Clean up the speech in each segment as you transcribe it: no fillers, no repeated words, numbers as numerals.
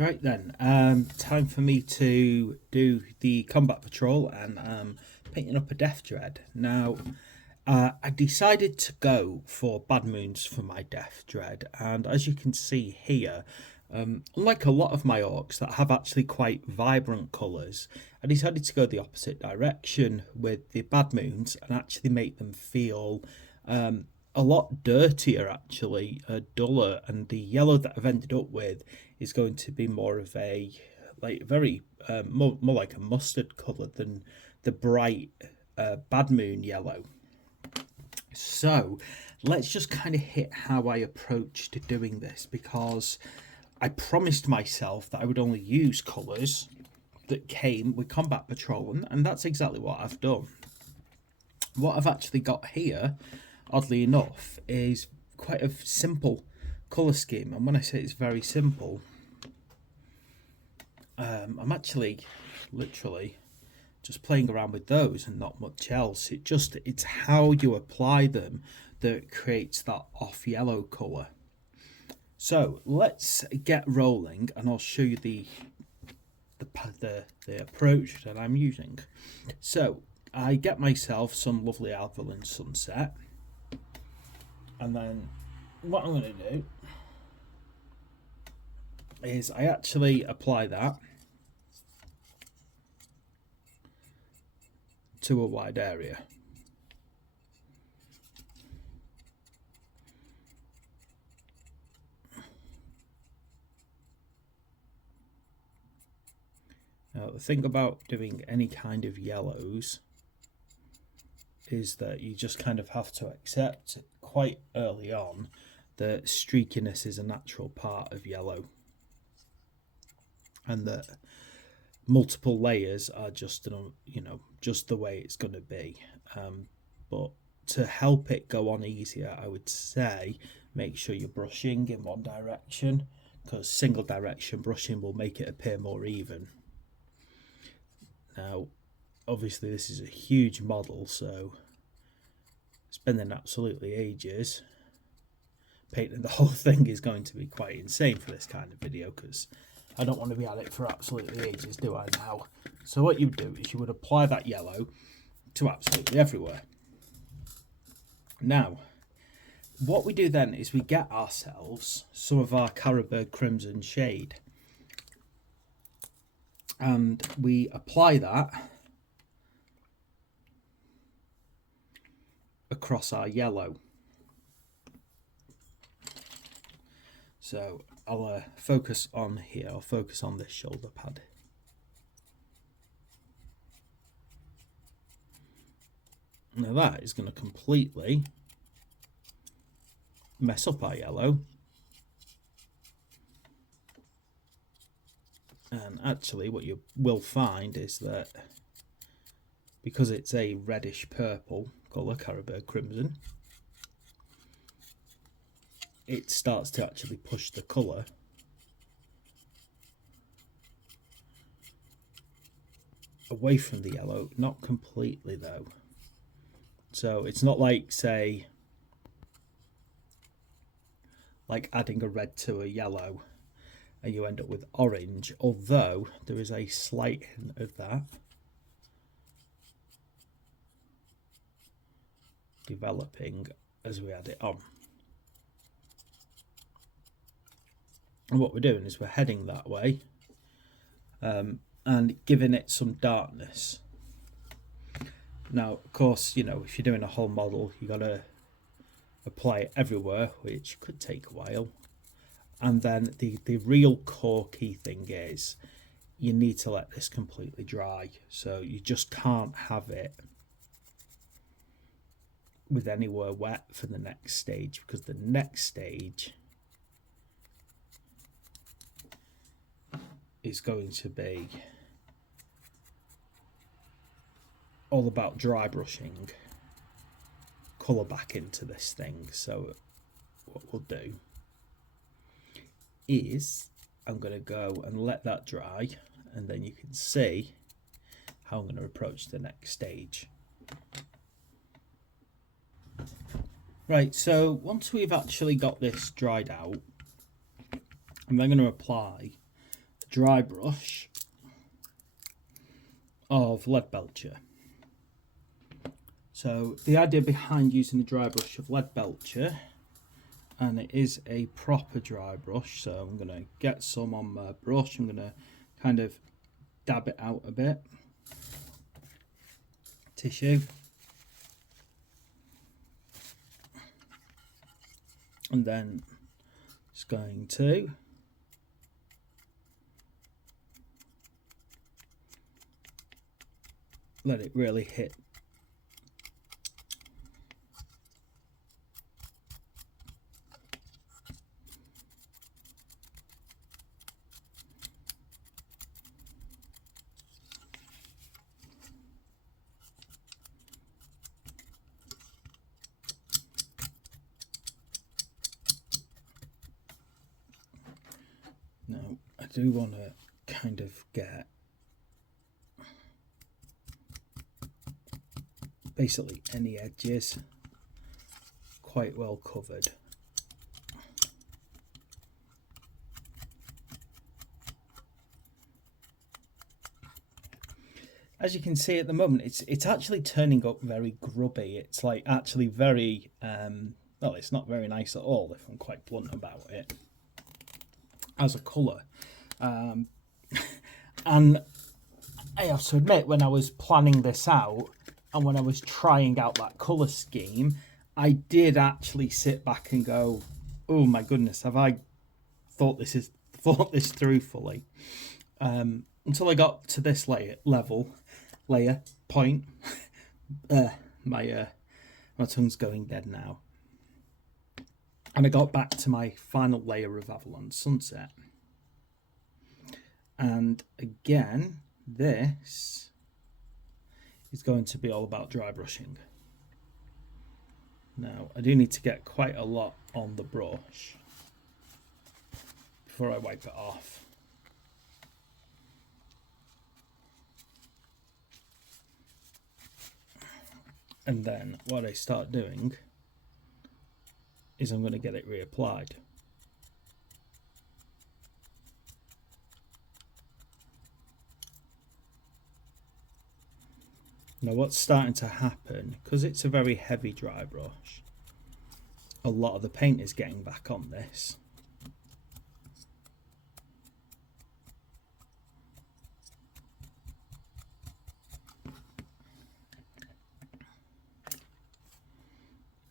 Right then, time for me to do the combat patrol, and painting up a death dread. Now, I decided to go for bad moons for my death dread, and as you can see here, unlike a lot of my orcs that have actually quite vibrant colours, I decided to go the opposite direction with the bad moons and actually make them feel a lot dirtier, actually, duller, and the yellow that I've ended up with is going to be more of a like very more like a mustard colour than the bright bad moon yellow. So let's just kind of hit how I approached doing this, because I promised myself that I would only use colours that came with combat patrol, and that's exactly what I've done. What I've actually got here, oddly enough, is quite a simple colour scheme, and when I say it's very simple, I'm actually literally just playing around with those and not much else. It's how you apply them that creates that off yellow colour. So let's get rolling, and I'll show you the approach that I'm using. So I get myself some lovely Alvaline Sunset, and then what I'm going to do is I actually apply that to a wide area. Now, the thing about doing any kind of yellows is that you just kind of have to accept quite early on that streakiness is a natural part of yellow, and that multiple layers are just just the way it's going to be. But to help it go on easier, I would say make sure you're brushing in one direction, because single direction brushing will make it appear more even. Now, obviously this is a huge model, so spending absolutely ages painting the whole thing is going to be quite insane for this kind of video, because I don't want to be at it for absolutely ages, do I now? So what you do is you would apply that yellow to absolutely everywhere. Now, what we do then is we get ourselves some of our Caribou Crimson shade, and we apply that across our yellow. So I'll focus on here, I'll focus on this shoulder pad. Now that is going to completely mess up our yellow. And actually what you will find is that because it's a reddish purple colour, Caribou Crimson, it starts to actually push the colour away from the yellow, not completely though. So it's not like, say, like adding a red to a yellow and you end up with orange, although there is a slight hint of that developing as we add it on. And what we're doing is we're heading that way and giving it some darkness. Now, of course, you know, if you're doing a whole model, you got to apply it everywhere, which could take a while. And then the real core key thing is you need to let this completely dry. So you just can't have it with anywhere wet for the next stage, because the next stage is going to be all about dry brushing colour back into this thing. So what we'll do is I'm going to go and let that dry, and then you can see how I'm going to approach the next stage. Right, so once we've actually got this dried out, I'm then going to apply dry brush of lead belcher. So the idea behind using the dry brush of lead belcher, and it is a proper dry brush, so I'm going to get some on my brush. I'm going to kind of dab it out a bit. Tissue. And then it's going to let it really hit. Now, I do want to kind of get basically any edges quite well covered. As you can see at the moment, it's actually turning up very grubby. It's like actually very, well, it's not very nice at all, if I'm quite blunt about it, as a colour. And I have to admit, when I was planning this out and when I was trying out that colour scheme, I did actually sit back and go, oh my goodness, have I thought this through fully? Until I got to this layer point. My tongue's going dead now. And I got back to my final layer of Avalon Sunset. And again, this is going to be all about dry brushing. Now, I do need to get quite a lot on the brush before I wipe it off. And then what I start doing is I'm going to get it reapplied. Now what's starting to happen, because it's a very heavy dry brush, a lot of the paint is getting back on this.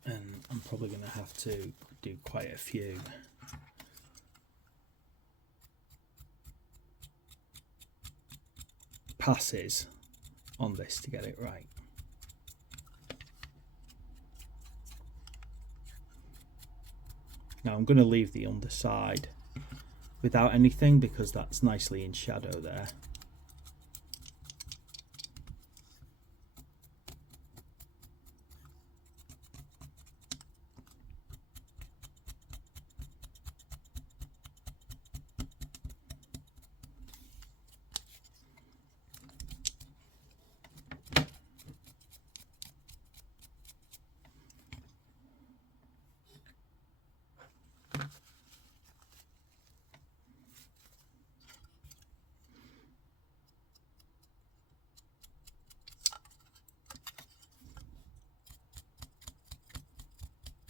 And I'm probably going to have to do quite a few. Passes on this to get it right. Now I'm going to leave the underside without anything because that's nicely in shadow there.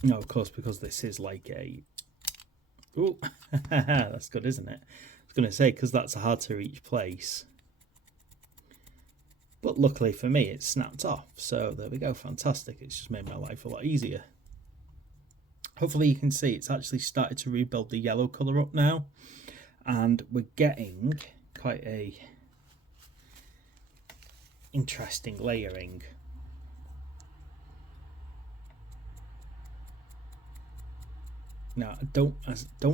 No, of course, because this is like a... Ooh, that's good, isn't it? I was going to say, because that's a hard to reach place. But luckily for me, it snapped off. So there we go, fantastic. It's just made my life a lot easier. Hopefully you can see it's actually started to rebuild the yellow colour up now. And we're getting quite a interesting layering. Now, I don't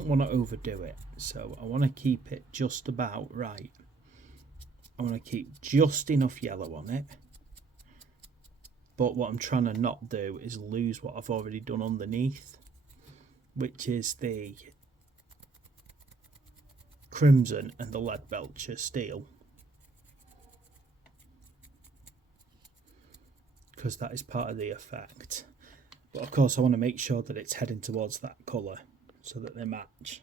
want to overdo it, so I want to keep it just about right. I want to keep just enough yellow on it. But what I'm trying to not do is lose what I've already done underneath, which is the crimson and the lead belcher steel. Because that is part of the effect. But of course I want to make sure that it's heading towards that colour so that they match.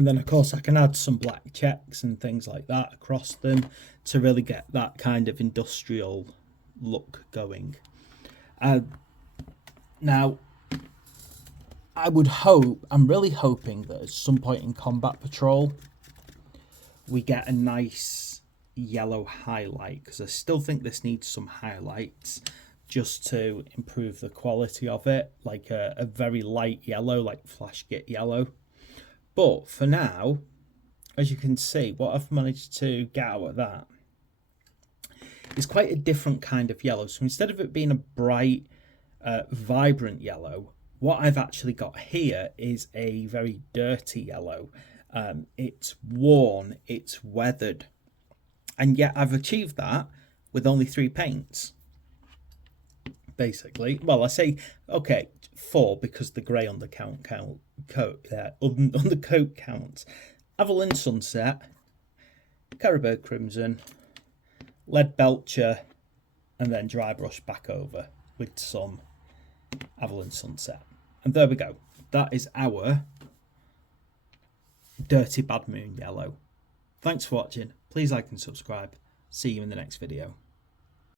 And then of course I can add some black checks and things like that across them to really get that kind of industrial look going. Now, I'm really hoping that at some point in Combat Patrol we get a nice yellow highlight, because I still think this needs some highlights just to improve the quality of it, like a very light yellow, like Flash Git yellow. But for now, as you can see, what I've managed to get out of that is quite a different kind of yellow. So instead of it being a bright, vibrant yellow, what I've actually got here is a very dirty yellow. It's worn, it's weathered, and yet I've achieved that with only 3 paints. Basically, well, I say okay 4 because the grey on the undercoat counts. Avalon Sunset, Caribou Crimson, Lead Belcher, and then dry brush back over with some Avalon Sunset. And there we go. That is our Dirty Bad Moon Yellow. Thanks for watching. Please like and subscribe. See you in the next video.